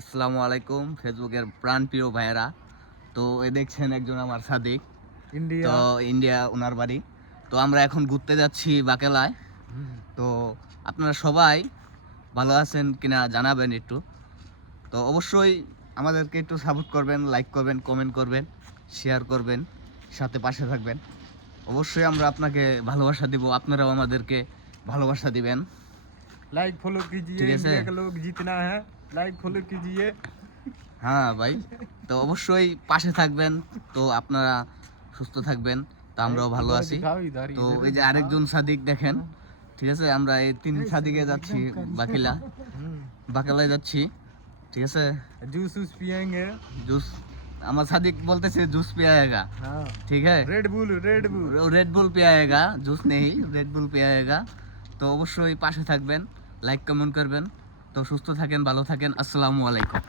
আসসালামু আলাইকুম ফেসবুকের প্রাণপ্রিয় ভাইয়েরা। তো এই দেখছেন একজন আমার সাদিক, ইন্ডিয়া। তো ইন্ডিয়া ওনার বাড়ি। তো আমরা এখন ঘুরতে যাচ্ছি বাকেলায়। তো আপনারা সবাই ভালো আছেন কিনা জানাবেন একটু। তো অবশ্যই আমাদেরকে একটু সাপোর্ট করবেন, লাইক করবেন, কমেন্ট করবেন, শেয়ার করবেন, সাথে পাশে থাকবেন। অবশ্যই আমরা আপনাকে ভালোবাসা দিব, আপনারাও আমাদেরকে ভালোবাসা দিবেন। लाइक फॉलो कीजिए, ঠিক আছে? इंडिया का लोग जीतना है। लाइक फॉलो कीजिए। হ্যাঁ ভাই, তো অবশ্যই পাশে থাকবেন। তো আপনারা সুস্থ থাকবেন, তো আমরাও ভালো इधर আছি। दिखाओ, इधर তো इधर এই যে दिखाओ। আরেকজন সাদিক দেখেন, ঠিক আছে, আমরা এই তিন সাদিকে যাচ্ছি বাকিলা, বাকালায় যাচ্ছি, ঠিক আছে। जूस वूस पियेंगे। জুস, আমার সাদিক বলতেছে জুস পিয়াएगा, हाँ। ঠিক है। Red Bull Red Bull. Red Bull পিয়াएगा, জুস নেই, রেড বুল পিয়াएगा। তো অবশ্যই পাশে থাকবেন, লাইক কমেন্ট করবেন। তো সুস্থ থাকেন, ভালো থাকেন, আসসালামু আলাইকুম।